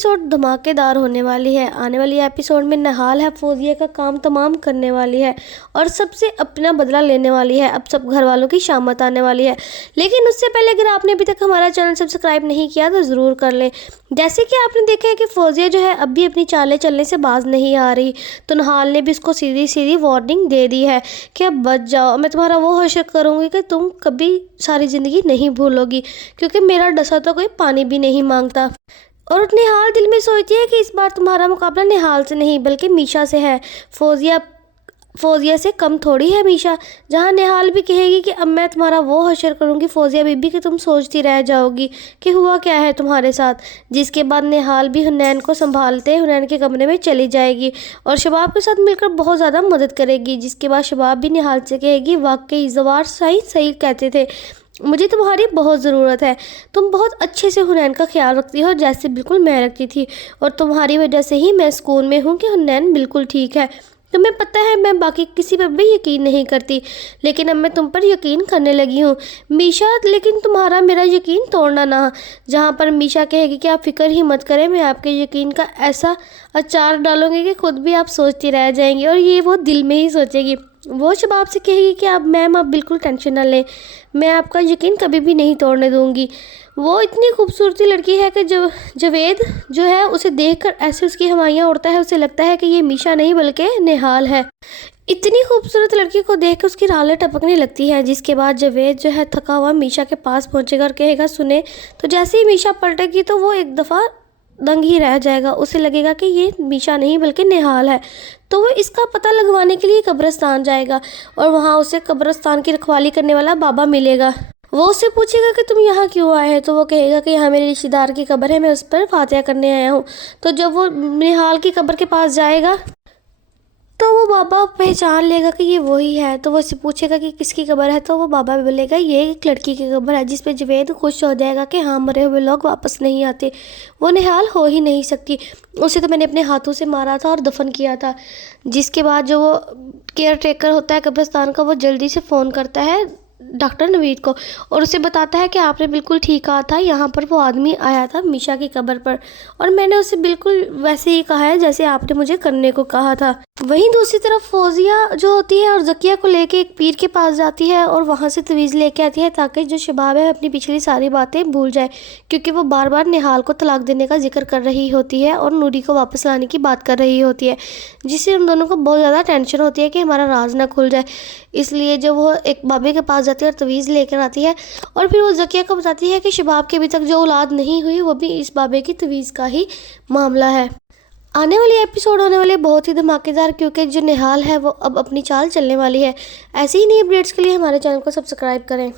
Episode धमाकेदार होने वाली है। आने वाली एपिसोड में निहाल है फौजिया का काम तमाम करने वाली है और सबसे अपना बदला लेने वाली है। अब सब घर वालों की शामत आने वाली है। लेकिन उससे पहले अगर आपने अभी तक हमारा चैनल सब्सक्राइब नहीं किया तो ज़रूर कर लें। जैसे कि आपने देखा है कि फौजिया जो है अब भी अपनी चालें चलने से बाज नहीं आ रही, तो निहाल ने भी उसको सीधी सीधी वार्निंग दे दी है कि अब बच जाओ, मैं तुम्हारा वो हश्र करूँगी कि तुम कभी सारी ज़िंदगी नहीं भूलोगी, क्योंकि मेरा डसा तो कोई पानी भी नहीं मांगता। और निहाल दिल में सोचती है कि इस बार तुम्हारा मुकाबला निहाल से नहीं बल्कि मीशा से है। फौजिया से कम थोड़ी है मीशा। जहाँ निहाल भी कहेगी कि अब मैं तुम्हारा वो हश्र करूँगी फौजिया बीबी कि तुम सोचती रह जाओगी कि हुआ क्या है तुम्हारे साथ। जिसके बाद निहाल भी हुनैन को संभालते हुनैन के कमरे में चली जाएगी और शबाब के साथ मिलकर बहुत ज़्यादा मदद करेगी। जिसके बाद शबाब भी निहाल से कहेगी वाकई ज़वार सही सही कहते थे, मुझे तुम्हारी बहुत ज़रूरत है। तुम बहुत अच्छे से हुनैन का ख्याल रखती हो जैसे बिल्कुल मैं रखती थी, और तुम्हारी वजह से ही मैं सुकून में हूँ कि हुनैन बिल्कुल ठीक है। तुम्हें पता है मैं बाकी किसी पर भी यकीन नहीं करती, लेकिन अब मैं तुम पर यकीन करने लगी हूँ मीशा, लेकिन तुम्हारा मेरा यकीन तोड़ना ना। जहाँ पर मीशा कहेगी कि आप फिक्र ही मत करें, मैं आपके यकीन का ऐसा अचार डालूंगी कि खुद भी आप सोचती रह जाएंगी। और ये वो दिल में ही सोचेगी। वो शबाब से कहेगी कि आप मैम आप बिल्कुल टेंशन ना लें, मैं आपका यकीन कभी भी नहीं तोड़ने दूंगी। वो इतनी खूबसूरती लड़की है कि जवेद जो है उसे देखकर ऐसे उसकी हवाइयाँ उड़ता है, उसे लगता है कि ये मीशा नहीं बल्कि निहाल है। इतनी खूबसूरत लड़की को देख कर उसकी रालें टपकने लगती हैं। जिसके बाद जवेद जो है थका हुआ मीशा के पास पहुँचेगा और कहेगा सुने। तो जैसे ही मीशा पलटेगी तो वो एक दफ़ा दंग ही रह जाएगा। उसे लगेगा कि ये मीशा नहीं बल्कि निहाल है। तो वो इसका पता लगवाने के लिए कब्रिस्तान जाएगा और वहाँ उसे कब्रिस्तान की रखवाली करने वाला बाबा मिलेगा। वो उससे पूछेगा कि तुम यहाँ क्यों आए हैं, तो वो कहेगा कि यहाँ मेरे रिश्तेदार की कब्र है, मैं उस पर फातिहा करने आया हूँ। तो जब वो निहाल की कब्र के पास जाएगा तो वो बाबा पहचान लेगा कि ये वही है। तो वो उससे पूछेगा कि किसकी कब्र है, तो वो बाबा बोलेगा ये एक लड़की की कब्र है। जिस पे जवेद खुश हो जाएगा कि हाँ मरे हुए लोग वापस नहीं आते, वो निहाल हो ही नहीं सकती, उसे तो मैंने अपने हाथों से मारा था और दफन किया था। जिसके बाद जो वो केयर टेकर होता है कब्रिस्तान का, वो जल्दी से फ़ोन करता है डॉक्टर नवीद को और उसे बताता है कि आपने बिल्कुल ठीक कहा था, यहाँ पर वो आदमी आया था मीशा की कब्र पर और मैंने उसे बिल्कुल वैसे ही कहा है जैसे आपने मुझे करने को कहा था। वहीं दूसरी तरफ फौजिया जो होती है और ज़किया को लेके एक पीर के पास जाती है और वहाँ से तवीज़ लेके आती है ताकि जो शबाब है अपनी पिछली सारी बातें भूल जाए, क्योंकि वो बार बार निहाल को तलाक देने का जिक्र कर रही होती है और नूरी को वापस लाने की बात कर रही होती है, जिससे उन दोनों को बहुत ज़्यादा टेंशन होती है कि हमारा राज ना खुल जाए। इसलिए जब वो एक बाबे के पास जाती है और तवीज़ लेकर आती है और फिर वो ज़किया को बताती है कि शबाब के अभी तक जो औलाद नहीं हुई वो भी इस बाबे की तवीज़ का ही मामला है। आने वाली एपिसोड होने वाली बहुत ही धमाकेदार, क्योंकि जो निहाल है वो अब अपनी चाल चलने वाली है। ऐसे ही नई अपडेट्स के लिए हमारे चैनल को सब्सक्राइब करें।